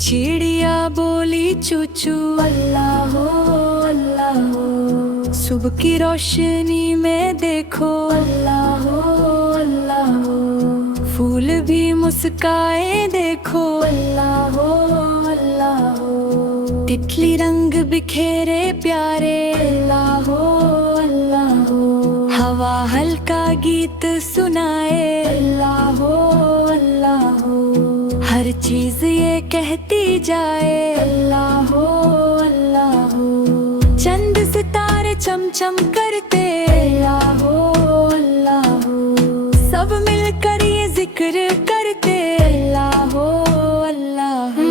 चिड़िया बोली चू चू अल्लाह हो अल्लाह हो। सुबह की रोशनी में देखो अल्लाह हो अल्लाह हो। फूल भी मुस्काए देखो अल्लाह हो अल्लाह हो। तितली रंग बिखेरे प्यारे अल्लाह हो अल्लाह हो। हवा हल्का गीत सुनाए अल्लाह हो अल्लाह हो। हर चीज ये कहती जाए अल्लाह हो अल्लाह हो। चंद सितारे चमचम करते अल्लाह हो अल्लाह हो। सब मिलकर ये जिक्र करते अल्लाह हो अल्लाह हो।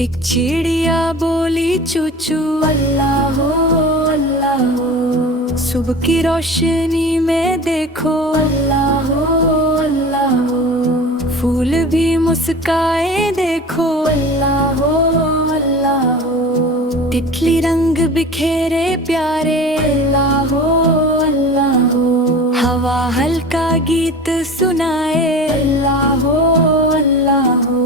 एक चिड़िया बोली चू चू अल्लाह हो अल्लाह हो। सुबह की रोशनी में देखो अल्लाह हो अल्लाह हो। फूल भी मुस्काए देखो अल्लाह हो अल्लाह हो। तितली रंग बिखेरे प्यारे अल्लाह हो अल्लाह हो। हवा हल्का गीत सुनाए अल्लाह हो अल्लाह हो।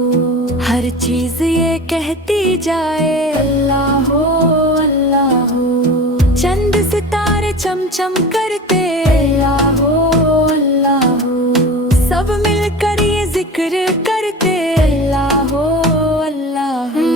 हर चीज ये कहती जाए अल्लाह हो अल्लाह हो। चंद सितारे चमचम करते अल्लाह हो अल्लाह हो। सब मिलकर ये जिक्र करते अल्लाह हो अल्लाह हो।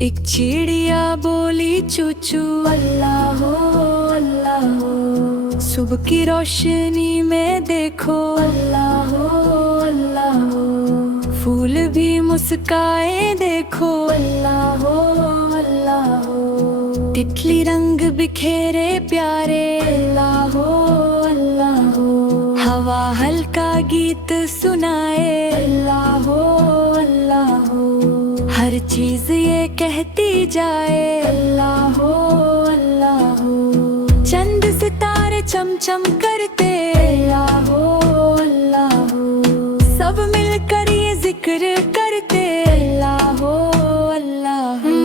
एक चिड़िया बोली चू चू अल्लाह हो अल्लाह हो। सुबह की रोशनी में देखो अल्लाह हो अल्लाह हो। फूल भी मुस्काए देखो अल्लाह हो अल्लाह हो। तितली रंग बिखेरे प्यारे अल्लाह हो अल्लाह हो। हवा हल्का गीत सुनाए अल्लाह हो अल्लाह हो। हर चीज ये कहती जाए अल्लाह हो अल्लाह हो। चंद सितारे चमचम करते अल्लाह हो अल्लाह हो। सब मिलकर ये जिक्र करते अल्लाह हो अल्लाह हो।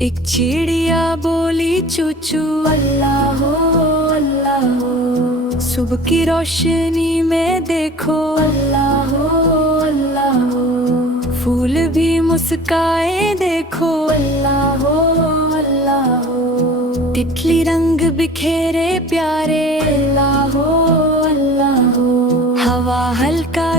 एक चिड़िया बोली चू चू अल्लाह हो अल्लाह हो। सुबह की रोशनी में देखो अल्लाह हो अल्लाह हो। फूल भी मुस्काए देखो अल्लाह हो अल्लाह हो। तितली रंग बिखेरे प्यारे अल्लाह हो अल्लाह हो। हवा हल्का